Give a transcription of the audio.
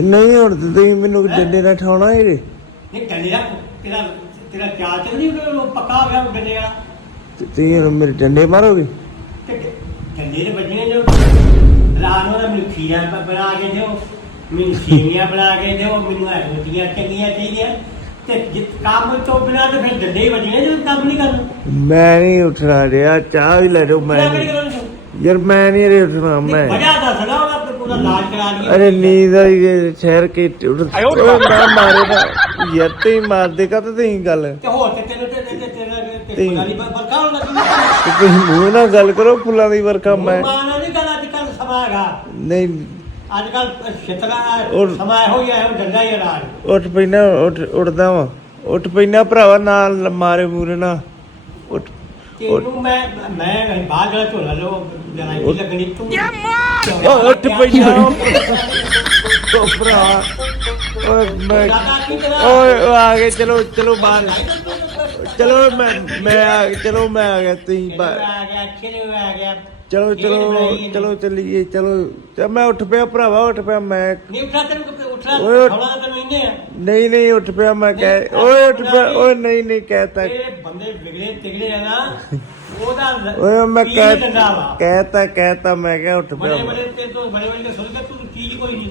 ਨਹੀਂ ਹੁਣ ਤੇ ਤੁਸੀਂ ਮੈਨੂੰ ਡੰਡੇ ਨਾਲ ਠਾਉਣਾ ਏ ਨਹੀਂ। ਡੰਡੇ ਦਾ ਤੇਰਾ ਤੇਰਾ ਚਾਲ ਨਹੀਂ ਉਹ ਪੱਕਾ ਹੋ ਗਿਆ ਉਹ ਡੰਡੇ ਵਾਲਾ ਤੇ ਤੁਸੀਂ ਹੁਣ ਮੇਰੇ ਡੰਡੇ ਮਾਰੋਗੇ? ਤੇ ਡੰਡੇ ਦੇ ਵੱਜਣੇ ਜੋ। ਰਾਤ ਨੂੰ ਤਾਂ ਮੈਨੂੰ ਖੀਰਾ ਬ- ਬਣਾ ਕੇ ਦਿਓ। ਮੈਨੂੰ ਸੇਵੀਆਂ ਬਣਾ ਕੇ ਦਿਓ ਮੈਨੂੰ ਇਹ ਰੋਟੀਆਂ ਚੰਗੀਆਂ ਚਾਹੀਦੀਆਂ। ਤੇ ਜਿਤ ਕੰਮ ਤੋਂ ਬਿਨਾਂ ਤੇ ਫਿਰ ਡੰਡੇ ਹੀ ਵੱਜਣੇ ਜੋ ਕੰਮ ਨਹੀਂ ਕਰਨਾ। ਮੈਂ ਨਹੀਂ ਉੱਠਣਾ ਰਿਹਾ ਚਾਹ ਵੀ ਲੈ ਦਿਓ ਮੈਂ ਯਾਰ ਮੈਂ ਨਹੀਂ ਰੇ ਉੱਠਣਾ ਮੈਂ। ਵਜ੍ਹਾ ਦੱਸ ਨਾ ਉਹਦਾ ਇਲਾਜ ਕਰਾ ਲਈਏ। ਅਰੇ ਨੀਂਦ ਆਈ ਗਈ ਸ਼ਹਿਰ ਕੇ ਉੱਠ ਓਏ ਮੈਂ ਮਾਰੇ ਨਾ ਯਾਰ ਤੇ ਮਾਰਦੇ ਕਾ ਤੇ ਤੁਸੀਂ ਗੱਲ? ਤੇ ਹੋਰ ਤੇ ਤੈਨੂੰ ਤੇ ਤੇ ਤੇਰਾ ਤੇ ਤੇ- ਪੁਰਾਣੀ ਬਰਕਾ ਹੋਣ ਲੱਗੀ। ਤੇ ਤੁਸੀਂ ਮੂੰਹ ਨਾਲ ਗੱਲ ਕਰੋ ਫੁੱਲਾਂ ਦੀ ਵਰਖਾ ਨਾਲ ਨਹੀਂ ਗੱਲ ਅੱਜ ਕੱਲ ਸਮਾਂ ਹੈਗਾ। ਨਹੀਂ। ਅੱਜ ਕੱਲ ਛਿਤਰਾ ਔਰ- ਸਮਾਂ ਇਹੋ ਹੀ ਹੈ ਉਹ ਡੰਡਾ ਹੀ ਰਾਜ। ਉੱਠ ਪੈਣਾ ਉੱਠ ਉੱਠਦਾ ਵਾਂ। ਉੱਠ ਪੈਣਾ ਭਰਾਵਾ ਨਾਲ ਮਾਰੇ ਮੂਰੇ ਨਾ। ਉੱਠ ਤੈਨੂੰ ਮੈਂ ਮੈਂ ਬਾਹਰ ਜਿਹੜਾ ਝੋਲਾ ਲੋ ਜਰਾ ਕੀ ਲੱਗਣੀ ਤੂੰ। ਉੱਠ ਪੈਣਾ ਓ ਭਰਾਵਾ ਓਏ ਮੈਂ ਆ ਗਏ ਚਲੋ ਚਲੋ ਬਾਹਰ। ਚਲੋ ਮੈਂ ਮੈਂ ਆ ਚਲੋ ਮੈਂ ਆ ਗਿਆ ਤੁਸੀਂ ਬਾਹਰ। ਆ ਗਿਆ ਚਲੇ ਆ ਗਿਆ। ਚਲੋ ਚਲੋ ਚਲੋ ਚੱਲੀਏ ਚਲੋ। ਤੇ ਮੈਂ ਉੱਠ ਪਿਆ ਭਰਾਵਾ ਉੱਠ ਪਿਆ ਮੈਂ। ਨਹੀਂ ਉਠਾ ਤੈਨੂੰ ਕਿ ਉਠਾ ਓਏ। ਥੋੜਾ ਤੈਨੂੰ ਇੰਨੇ ਆ। ਨਹੀਂ ਨਹੀਂ ਉੱਠ ਪਿਆ ਮੈਂ ਕਹਿ ਓਏ ਉੱਠ ਪਿਆ ਓਏ ਨਹੀਂ ਨਹੀਂ ਕਹਿਤਾ ਇਹ ਬੰਦੇ ਵਿਗੜੇ ਤਿਗੜੇ ਆ ਨਾ। ਉਹਦਾ ਓਏ ਮੈਂ ਪੀਰ ਕਹਿ ਡੰਡਾ ਵਾ? ਕਹਿਤਾ ਕਹਿਤਾ ਮੈਂ ਕਿਹਾ ਉੱਠ ਬੜੇ ਪਿਆ ਬੜੇ ਤੇ ਤੋਂ ਬੜੇ ਬੜੇ ਤੇ ਸੁਣ ਕੇ ਤੂੰ ਚੀਜ਼ ਕੋਈ ਨਹੀਂ।